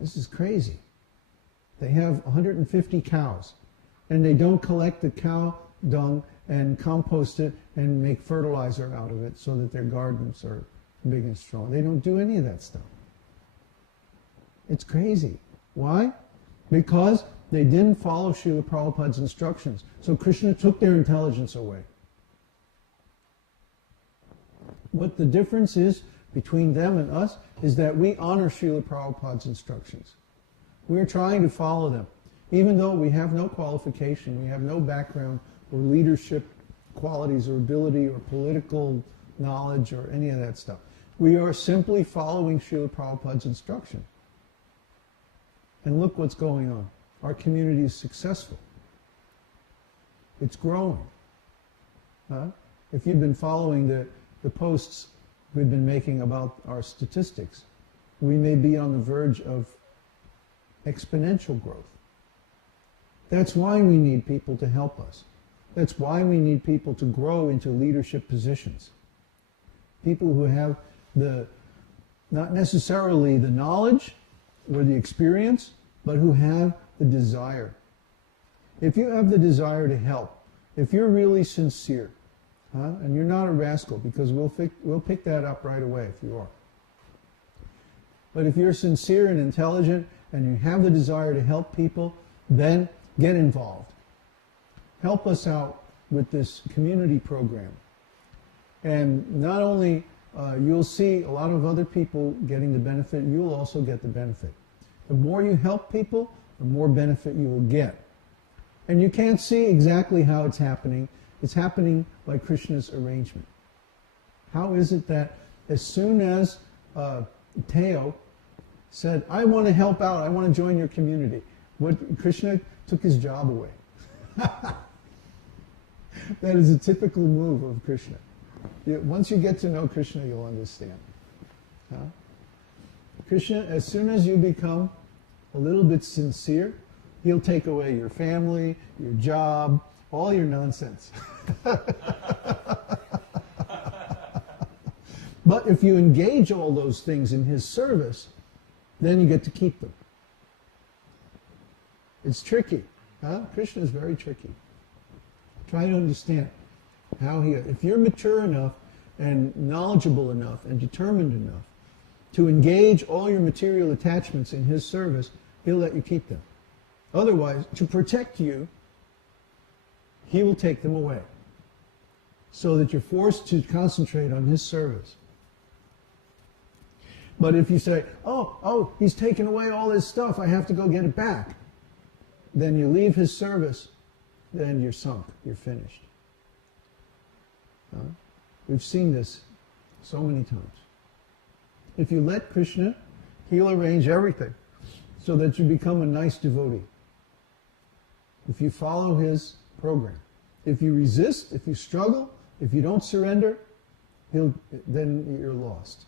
This is crazy. They have 150 cows, and they don't collect the cow dung and compost it and make fertilizer out of it so that their gardens are big and strong. They don't do any of that stuff. It's crazy. Why? Because they didn't follow Srila Prabhupada's instructions. So Krishna took their intelligence away. What the difference is between them and us is that we honor Srila Prabhupada's instructions. We're trying to follow them. Even though we have no qualification, we have no background or leadership qualities or ability or political knowledge or any of that stuff. We are simply following Srila Prabhupada's instruction. And look what's going on. Our community is successful. It's growing. If you've been following the posts we've been making about our statistics, we may be on the verge of exponential growth. That's why we need people to help us. That's why we need people to grow into leadership positions. People who have not necessarily the knowledge or the experience, but who have the desire. If you have the desire to help, if you're really sincere, and you're not a rascal, because we'll pick that up right away if you are. But if you're sincere and intelligent and you have the desire to help people, then get involved. Help us out with this community program. And not only you'll see a lot of other people getting the benefit, you'll also get the benefit. The more you help people, the more benefit you will get. And you can't see exactly how it's happening. It's happening by Krishna's arrangement. How is it that as soon as Teo said, I want to help out, I want to join your community, Krishna took his job away. That is a typical move of Krishna. Once you get to know Krishna, you'll understand. Krishna, as soon as you become a little bit sincere, he'll take away your family, your job, all your nonsense. But if you engage all those things in his service, then you get to keep them. It's tricky. Krishna is very tricky. Try to understand how if you're mature enough and knowledgeable enough and determined enough to engage all your material attachments in his service, he'll let you keep them. Otherwise, to protect you, he will take them away so that you're forced to concentrate on his service. But if you say, oh, he's taken away all his stuff, I have to go get it back, then you leave his service, then you're sunk, you're finished. We've seen this so many times. If you let Krishna, he'll arrange everything so that you become a nice devotee. If you follow his program. If you resist, if you struggle, if you don't surrender, then you're lost.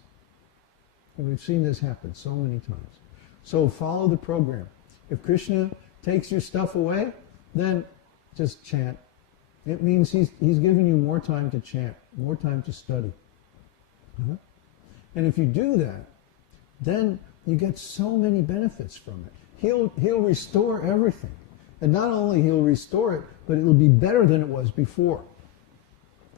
And we've seen this happen so many times. So follow the program. If Krishna takes your stuff away, then just chant. It means he's giving you more time to chant, more time to study. And if you do that, then you get so many benefits from it. He'll restore everything. And not only he'll restore it, but it'll be better than it was before.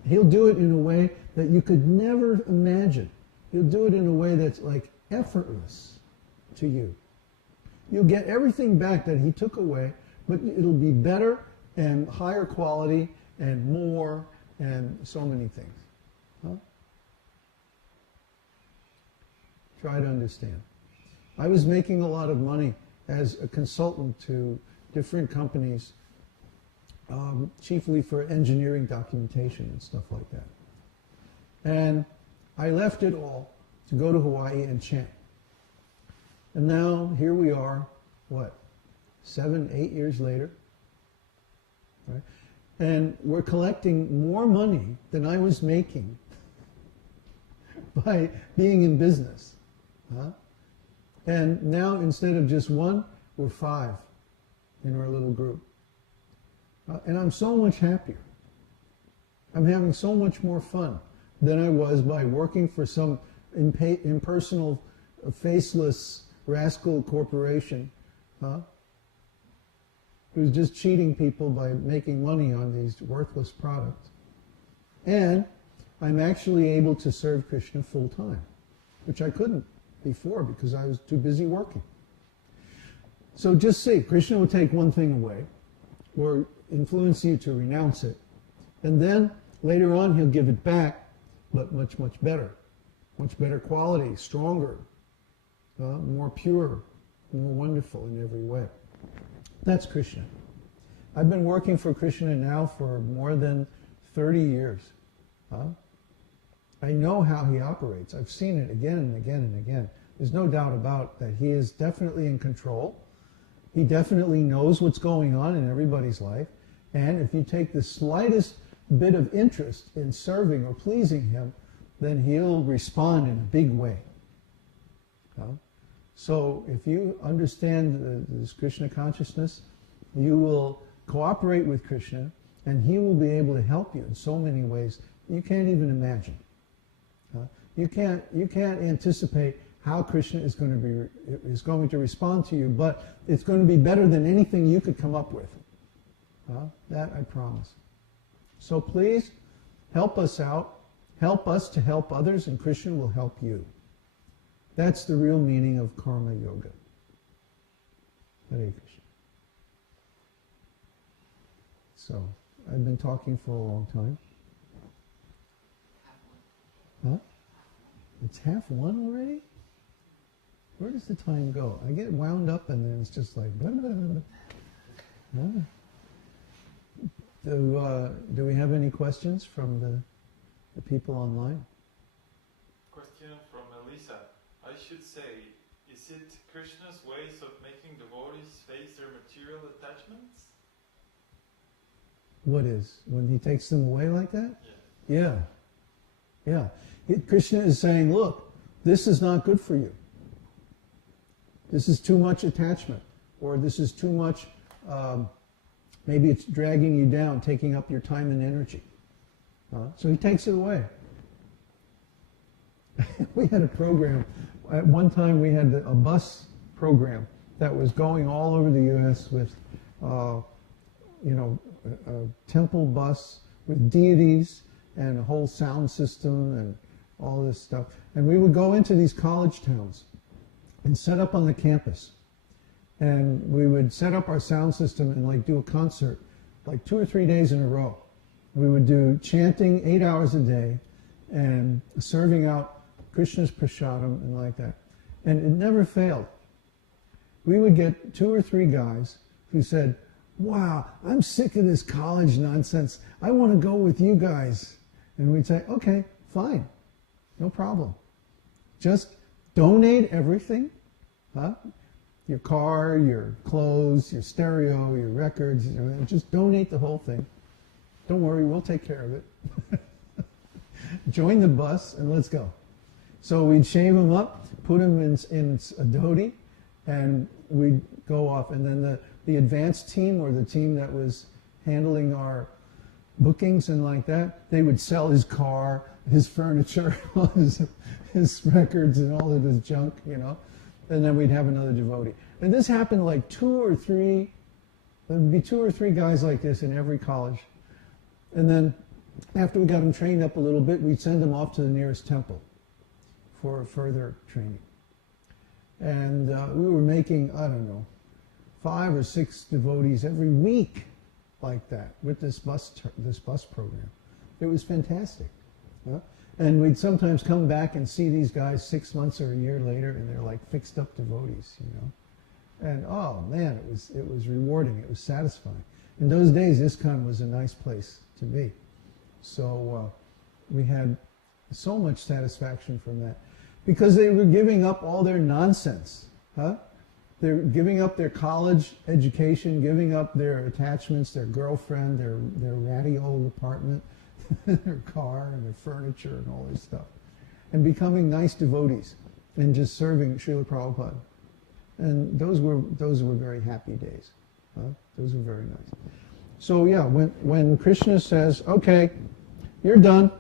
He'll do it in a way that you could never imagine. He'll do it in a way that's like effortless to you. You'll get everything back that he took away, but it'll be better and higher quality and more and so many things. Try to understand. I was making a lot of money as a consultant to different companies, chiefly for engineering documentation and stuff like that. And I left it all to go to Hawaii and chant. And now here we are, 7, 8 years later, right? And we're collecting more money than I was making by being in business. And now instead of just one, we're 5 in our little group. And I'm so much happier. I'm having so much more fun than I was by working for some impersonal, faceless rascal corporation, who's just cheating people by making money on these worthless products. And I'm actually able to serve Krishna full time, which I couldn't before because I was too busy working. So just see, Krishna will take one thing away or influence you to renounce it. And then later on he'll give it back, but much, much better quality, stronger, more pure, more wonderful in every way. That's Krishna. I've been working for Krishna now for more than 30 years. I know how he operates. I've seen it again and again and again. There's no doubt about that. He is definitely in control. He definitely knows what's going on in everybody's life. And if you take the slightest bit of interest in serving or pleasing him, then he'll respond in a big way. So if you understand this Krishna consciousness, you will cooperate with Krishna, and he will be able to help you in so many ways you can't even imagine. You can't anticipate how Krishna is going to respond to you, but it's going to be better than anything you could come up with. That I promise. So please help us out. Help us to help others, and Krishna will help you. That's the real meaning of karma yoga. Hare Krishna. So, I've been talking for a long time. Huh? It's 12:30 already? Where does the time go? I get wound up and then it's just like blah, blah, blah. Do we have any questions from the people online? Question from Elisa. I should say, is it Krishna's ways of making devotees face their material attachments? What is? When he takes them away like that? Yeah. Yeah. Krishna is saying, look, this is not good for you. This is too much attachment. Or this is too much, maybe it's dragging you down, taking up your time and energy. So he takes it away. We had a program. At one time we had a bus program that was going all over the U.S. with, a temple bus with deities and a whole sound system and all this stuff. And we would go into these college towns and set up on the campus. And we would set up our sound system and do a concert 2 or 3 days in a row. We would do chanting 8 hours a day and serving out Krishna's prasadam and like that. And it never failed. We would get 2 or 3 guys who said, wow, I'm sick of this college nonsense. I want to go with you guys. And we'd say, okay, fine, no problem. Just donate everything, your car, your clothes, your stereo, your records, just donate the whole thing. Don't worry, we'll take care of it. Join the bus and let's go. So we'd shave them up, put them in a dhoti, and we'd go off. And then the advanced team, or the team that was handling our bookings and like that, they would sell his car, his furniture, all his records and all of his junk, and then we'd have another devotee. And this happened there'd be 2 or 3 guys like this in every college. And then after we got them trained up a little bit, we'd send them off to the nearest temple for further training. And we were making, 5 or 6 devotees every week like that with this bus program. It was fantastic. And we'd sometimes come back and see these guys 6 months or a year later, and they're like fixed up devotees, And oh man, it was rewarding. It was satisfying. In those days, ISKCON was a nice place to be. So we had so much satisfaction from that, because they were giving up all their nonsense. They're giving up their college education, giving up their attachments, their girlfriend, their ratty old apartment, their car and their furniture and all this stuff, and becoming nice devotees and just serving Srila Prabhupada. And those were very happy days. Those were very nice. So yeah, when Krishna says, okay, you're done,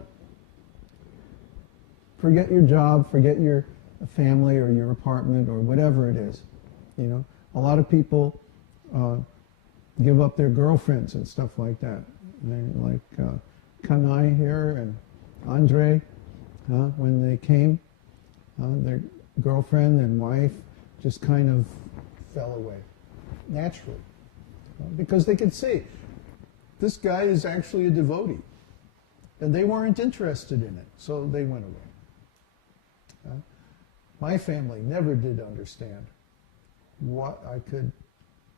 forget your job, forget your family or your apartment or whatever it is. You know, a lot of people give up their girlfriends and stuff like that. They're like Kanai here and Andre, when they came, their girlfriend and wife just kind of fell away naturally, because they could see this guy is actually a devotee, and they weren't interested in it, so they went away. My family never did understand what I could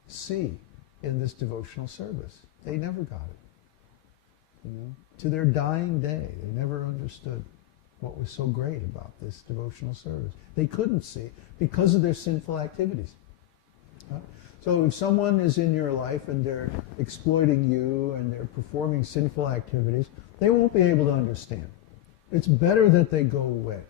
see in this devotional service. They never got it. You know, to their dying day, they never understood what was so great about this devotional service. They couldn't see because of their sinful activities. So if someone is in your life and they're exploiting you and they're performing sinful activities, they won't be able to understand. It's better that they go away.